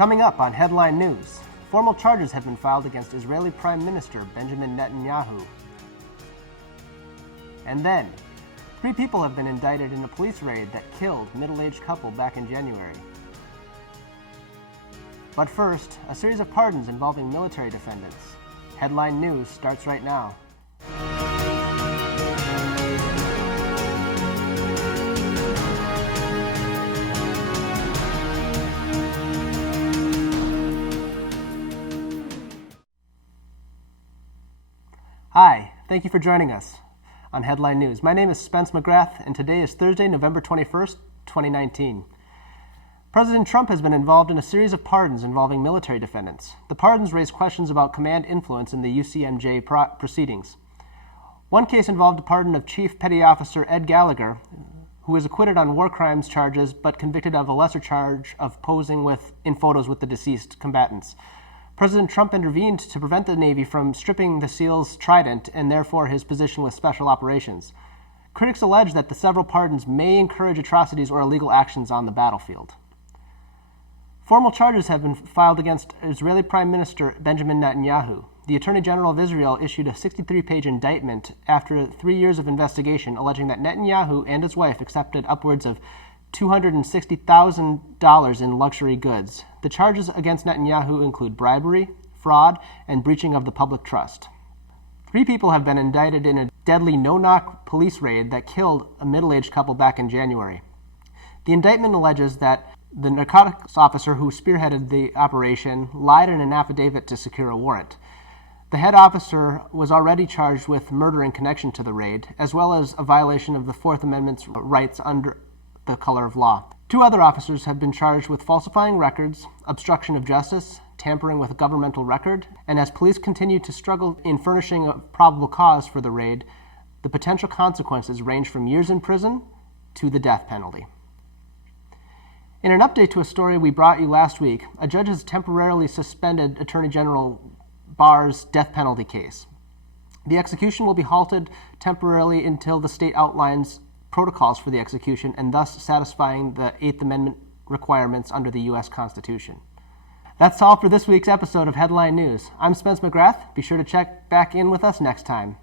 Coming up on Headline News, formal charges have been filed against Israeli Prime Minister Benjamin Netanyahu. And then, 3 people have been indicted in a police raid that killed a middle-aged couple back in January. But first, a series of pardons involving military defendants. Headline News starts right now. Hi, thank you for joining us on Headline News. My name is Spence McGrath, and today is Thursday, November 21st, 2019. President Trump has been involved in a series of pardons involving military defendants. The pardons raise questions about command influence in the UCMJ proceedings. One case involved a pardon of Chief Petty Officer Ed Gallagher, who was acquitted on war crimes charges but convicted of a lesser charge of posing in photos with the deceased combatants. President Trump intervened to prevent the Navy from stripping the SEAL's trident and therefore his position with special operations. Critics allege that the several pardons may encourage atrocities or illegal actions on the battlefield. Formal charges have been filed against Israeli Prime Minister Benjamin Netanyahu. The Attorney General of Israel issued a 63-page indictment after 3 years of investigation alleging that Netanyahu and his wife accepted upwards of $260,000 in luxury goods. The charges against Netanyahu include bribery, fraud, and breaching of the public trust. 3 people have been indicted in a deadly no-knock police raid that killed a middle-aged couple back in January. The indictment alleges that the narcotics officer who spearheaded the operation lied in an affidavit to secure a warrant. The head officer was already charged with murder in connection to the raid, as well as a violation of the Fourth Amendment's rights under the color of law. 2 other officers have been charged with falsifying records, obstruction of justice, tampering with a governmental record, and as police continue to struggle in furnishing a probable cause for the raid, the potential consequences range from years in prison to the death penalty. In an update to a story we brought you last week, a judge has temporarily suspended Attorney General Barr's death penalty case. The execution will be halted temporarily until the state outlines protocols for the execution and thus satisfying the 8th Amendment requirements under the U.S. Constitution. That's all for this week's episode of Headline News. I'm Spence McGrath. Be sure to check back in with us next time.